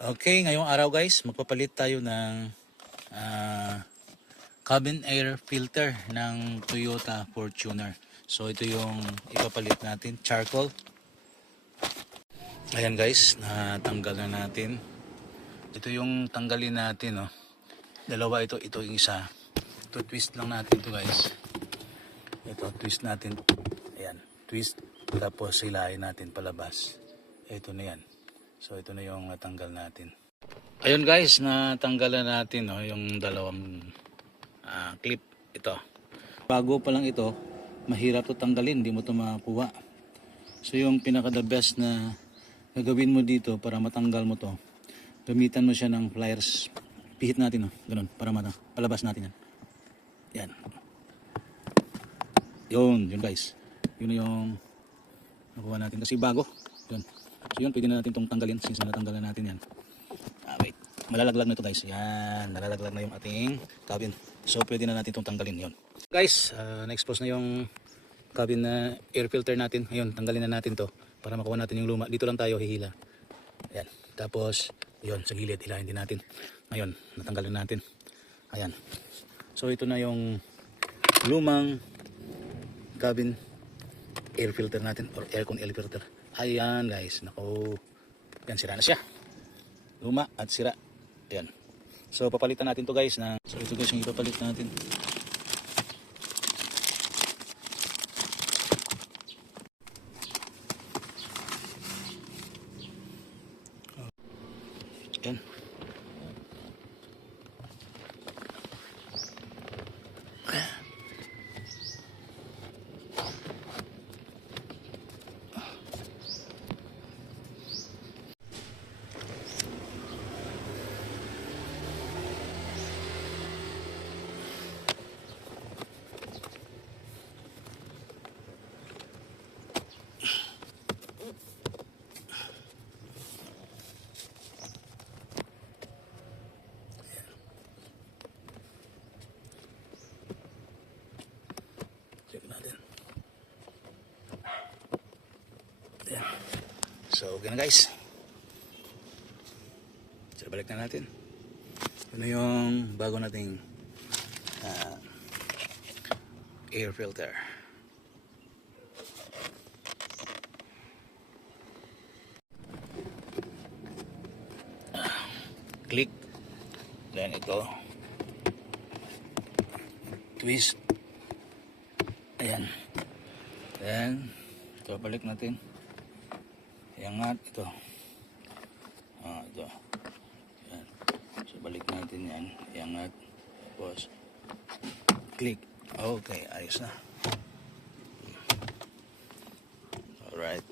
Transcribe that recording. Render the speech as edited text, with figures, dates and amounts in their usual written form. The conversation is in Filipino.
Okay, ngayong araw guys, magpapalit tayo ng cabin air filter ng Toyota Fortuner. So ito yung ipapalit natin, charcoal. Ayan guys, natanggal na natin. Ito yung tanggalin natin, oh. Dalawa ito yung isa. Ito twist lang natin to guys. Ito twist natin. Ayan, twist tapos hilahin natin palabas. Ito na yan. So ito na yung natanggal natin. Ayun guys, natanggal na natin yung dalawang clip ito. Bago pa lang ito, mahirap to tanggalin, hindi mo to makakuha. So yung pinaka the best na gagawin mo dito para matanggal mo to, gamitan mo siya ng pliers. Pihit natin, ganun, para palabas natin yan. Yan. Yun guys. Yun yung nakuha natin kasi bago. Yun. So yun, pwede na natin itong tanggalin since natanggalan natin yan. Wait, malalaglag na ito guys. Yan, nalalaglag na yung ating cabin. So pwede na natin itong tanggalin yun. Guys, na-expose na yung cabin na air filter natin. Ngayon, tanggalin na natin to para makuha natin yung luma. Dito lang tayo hihila. Yan. Tapos, yun, sa gilid, hilahin din natin. Ngayon, natanggalin natin. Ayan. So ito na yung lumang cabin air filter natin or aircon air filter. Ayan guys, nako. Yan, sira na siya. Luma at sira. Ayan. So papalitan natin to guys na. So ito guys yung ipapalit natin. Ayan. Check natin. Ayan. So okay na guys. So balik na natin. Ano yung bago nating air filter. Click. Then ito. Twist. Ayan. Then ito balik natin. Iangat ito. Ito. Ayan. So balik natin yan. Iangat. Tapos click. Okay, ayos na. Alright.